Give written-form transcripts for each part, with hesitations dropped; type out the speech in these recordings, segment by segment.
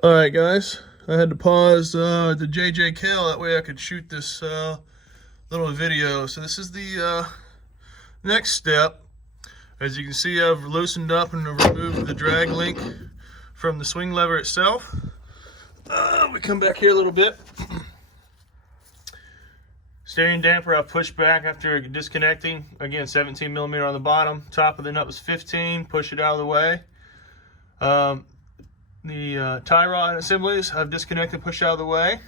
All right, guys. I had to pause the JJKL that way I could shoot this little video. So this is the next step. As you can see, I've loosened up and removed the drag link from the swing lever itself. We come back here a little bit. Steering damper I've pushed back after disconnecting. Again, 17 millimeter on the bottom. Top of the nut was 15. Push it out of the way. The tie rod assemblies I've disconnected, pushed out of the way.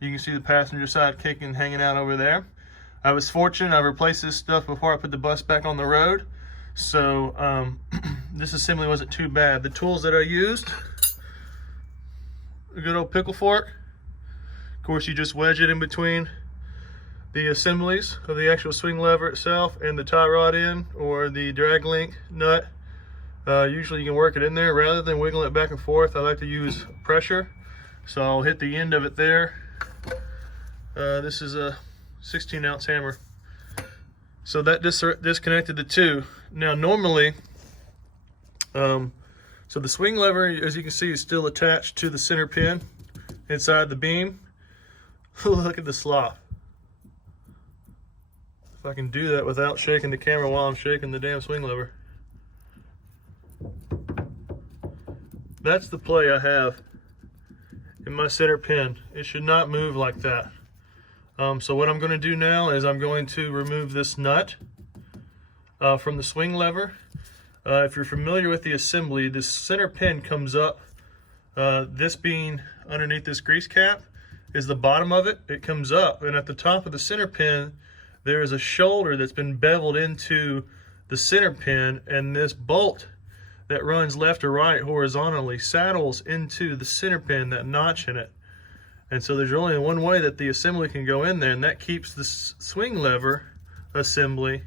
You can see the passenger side kicking, hanging out over there. I was fortunate, I replaced this stuff before I put the bus back on the road. So this assembly wasn't too bad. The tools that I used, a good old pickle fork. Of course, you just wedge it in between the assemblies of the actual swing lever itself and the tie rod in, or the drag link nut. Usually you can work it in there rather than wiggling it back and forth. I like to use pressure, so I'll hit the end of it there. This is a 16-ounce hammer, so that disconnected the two. Now normally, so the swing lever, as you can see, is still attached to the center pin inside the beam. Look at the slop. If I can do that without shaking the camera while I'm shaking the damn swing lever. That's the play I have in my center pin. It should not move like that. So what I'm going to do now is I'm going to remove this nut from the swing lever. If you're familiar with the assembly, this center pin comes up. This being underneath this grease cap is the bottom of it. It comes up, and at the top of the center pin there is a shoulder that's been beveled into the center pin, and this bolt that runs left or right horizontally saddles into the center pin, that notch in it. And so there's only one way that the assembly can go in there, and that keeps the swing lever assembly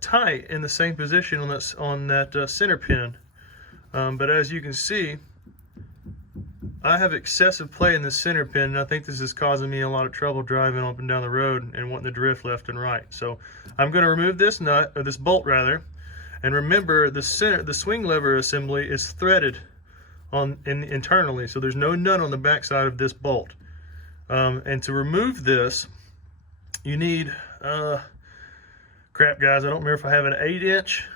tight in the same position on that center pin. But as you can see, I have excessive play in the center pin, and I think this is causing me a lot of trouble driving up and down the road and wanting to drift left and right. So I'm going to remove this nut, or this bolt rather. And remember, the swing lever assembly is threaded internally, so there's no nut on the back side of this bolt. And to remove this, you need, crap guys, I don't remember if I have an 8-inch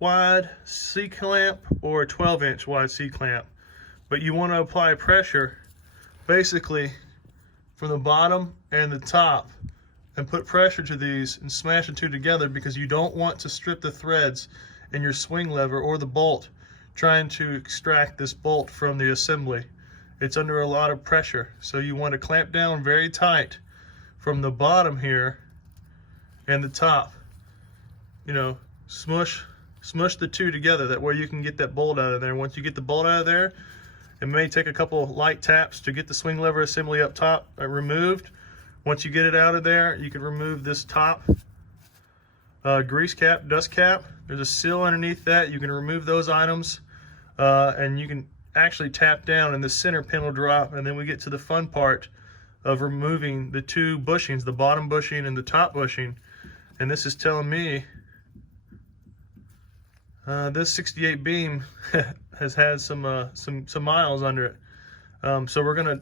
wide C-clamp or a 12-inch wide C-clamp. But you want to apply pressure basically from the bottom and the top, and put pressure to these and smash the two together, because you don't want to strip the threads in your swing lever or the bolt trying to extract this bolt from the assembly. It's under a lot of pressure, so you want to clamp down very tight from the bottom here and the top. You know, smush the two together, that way you can get that bolt out of there. Once you get the bolt out of there, it may take a couple light taps to get the swing lever assembly up top removed. Once you get it out of there, you can remove this top grease cap, dust cap. There's a seal underneath that. You can remove those items, and you can actually tap down and the center pin will drop, and then we get to the fun part of removing the two bushings, the bottom bushing and the top bushing. And this is telling me this 68 beam has had some miles under it. So we're going to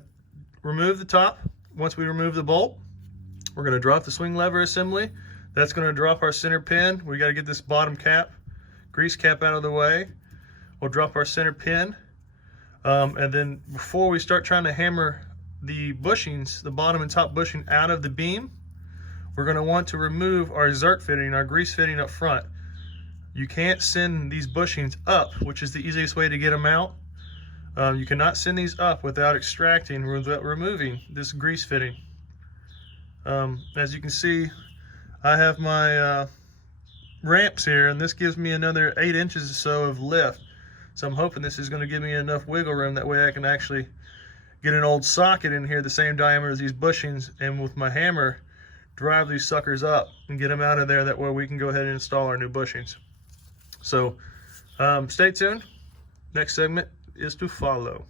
remove the top. Once we remove the bolt, we're going to drop the swing lever assembly. That's going to drop our center pin. We got to get this bottom cap, grease cap, out of the way. We'll drop our center pin. And then before we start trying to hammer the bushings, the bottom and top bushing out of the beam, we're going to want to remove our zert fitting, our grease fitting up front. You can't send these bushings up, which is the easiest way to get them out. You cannot send these up without extracting, without removing this grease fitting. As you can see, I have my ramps here, and this gives me another 8 inches or so of lift. So I'm hoping this is going to give me enough wiggle room, that way I can actually get an old socket in here the same diameter as these bushings, and with my hammer drive these suckers up and get them out of there. That way we can go ahead and install our new bushings. So stay tuned. Next segment is to follow.